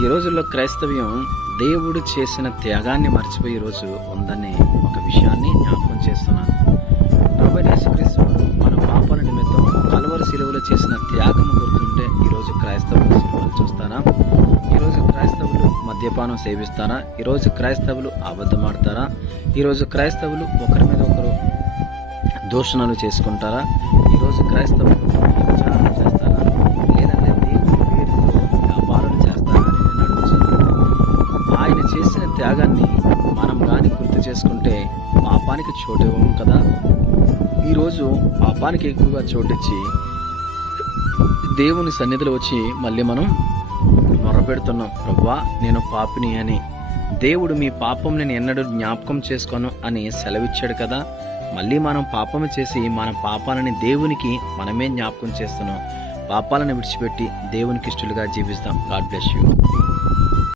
ఈ రోజుల్లో క్రైస్తవ్యం దేవుడు చేసిన త్యాగాన్ని మర్చిపోయి రోజు ఉందని ఒక విషయాన్ని జ్ఞాపకం చేస్తున్నాను. ప్రభు యేసుక్రీస్తు మన పాపాల నిమిత్తం కలవరి శిలువలో చేసిన త్యాగం గుర్తుంటే ఈరోజు క్రైస్తవులు శిలువలు చూస్తారా? ఈరోజు క్రైస్తవులు మద్యపానం సేవిస్తారా? ఈరోజు క్రైస్తవులు అబద్ధమాడతారా? ఈరోజు క్రైస్తవులు ఒకరి మీద ఒకరు దూషణలు చేసుకుంటారా? ఈరోజు క్రైస్తవులు చేసిన త్యాగాన్ని మనం కానీ గుర్తు చేసుకుంటే పాపానికి చోటు ఇవ్వము కదా? ఈరోజు పాపానికి ఎక్కువగా చోటిచ్చి దేవుని సన్నిధిలో వచ్చి మళ్ళీ మనం మొరపెడుతున్నాం. ప్రవ్వా నేను పాపిని అని. దేవుడు మీ పాపం నేను ఎన్నడూ జ్ఞాపకం చేసుకోను అని సెలవిచ్చాడు కదా? మళ్ళీ మనం పాపము చేసి మన పాపాలని దేవునికి మనమే జ్ఞాపకం చేస్తున్నాం. పాపాలను విడిచిపెట్టి దేవునికి ఇష్టలుగా జీవిస్తాం. God bless you.